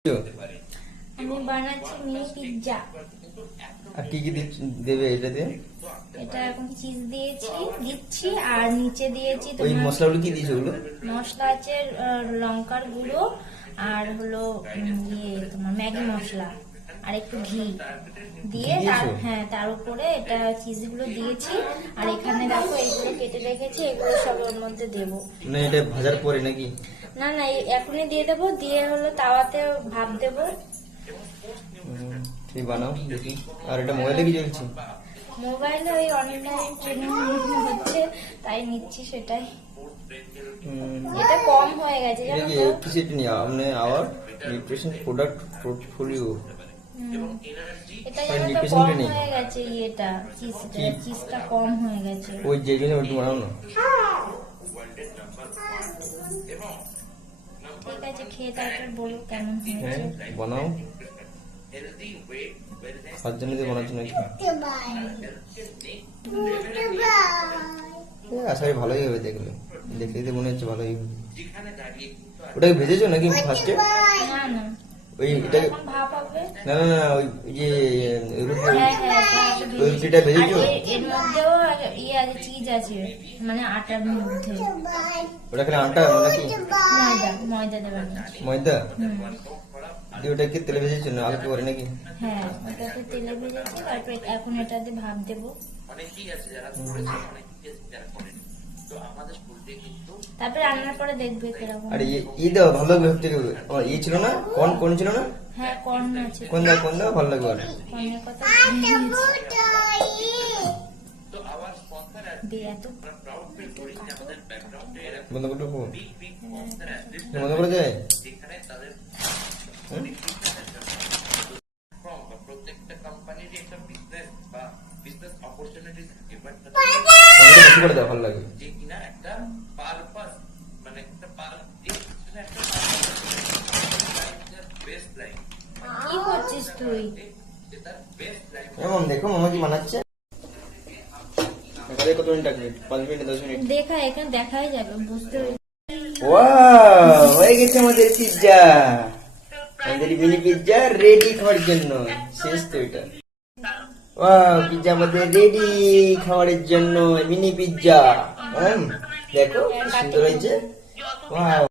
আমি বানাচ্ছি mini pizza. আর কি কি দেবে এটাতে? এটা এখন চিজ দিচ্ছি আর নিচে দিয়েছি ওই তোমার মশলাগুলো কি দিয়েছো ওগুলো? মশলা আছে, লঙ্কার গুঁড়ো আর হলো তোমার ম্যাগি মশলা আর একটু ঘি দিয়ে তার উপরে এটা চিজগুলো দিয়েছি। আর এখানে দেখো এগুলো কেটে রেখেছি, এগুলো সব ওর মধ্যে দেবো। না এটা ভাজার পরে নাকি? না এখনই দিয়ে দেবো, দিয়ে হলো তাওয়াতে ভাপ দেবো। ঠিক বানাও দেখি। আর এটা মোবাইলে কি চলছে? মোবাইলে ওই অনলাইন ট্রেনিং হচ্ছে, তাই নিচ্ছি সেটাই। এটা কম হয়ে গেছে এটা কি কিসের নিয়ে আপনি আওয়ার নিউট্রিশন প্রোডাক্ট পোর্টফোলিও? এটা যেন তো কম হয়ে গেছে, চিজটা কম হয়ে গেছে। ওই যে জন্য একটু বানাও না। ঠিক আছে, খেয়ে তারপর বলো কেমন হয়েছে। হ্যাঁ বানাও, খাওয়ার জন্য তো বানাচ্ছ নাকি? আশা করি ভালোই হবে, দেখলে দেখতে মনে হচ্ছে ভালোই হবে। ওটাকে ভেজেছো নাকি ফার্স্টে? না না, ওই এটা এখন ভাপ হবে। না না না ওই যে হ্যাঁ, ওই রুটিটা ভেজেছো? এর মধ্যেও আছে, চিজ আছে, মানে আটার মধ্যে। ওটা খালি আটা নাকি? ময়দা দেবেন। ময়দা দিয়ে ওটাকে তেলে ভেজেছো না আলু করে নাকি? হ্যাঁ, ওটাকে তেলে ভেজেছি, তারপর এখন এটাতে ভাপ দেবো। তারপর রান্নার পরে দেখবে কিরকম। আরে দাও ভালো লাগবে ভাবতে। আমার ছিল না কোন ছিল না? হ্যাঁ, কর্ন আছে। কোন দাও ভালো লাগবে। আর কর্নের কথা বন্ধ করে দেবো? বন্ধ করে যায়? বেশি করে দাও, ভালো লাগে। কি করছিস তুই? এমন দেখো মামা কি বানাচ্ছে। কত মিনিট লাগবে? 5 মিনিট 10 মিনিট দেখা, এখানে দেখাই যাবে, বুঝতে ওয়াও, হয়ে গেছে আমাদের পিৎজা। আমাদের মিনি পিৎজা রেডি খাওয়ার জন্য। শেষ তো এটা। ওয়াও, পিৎজা আমাদের রেডি খাওয়ার জন্য, মিনি পিৎজা। দেখো সুন্দর হয়েছে। ওয়াও।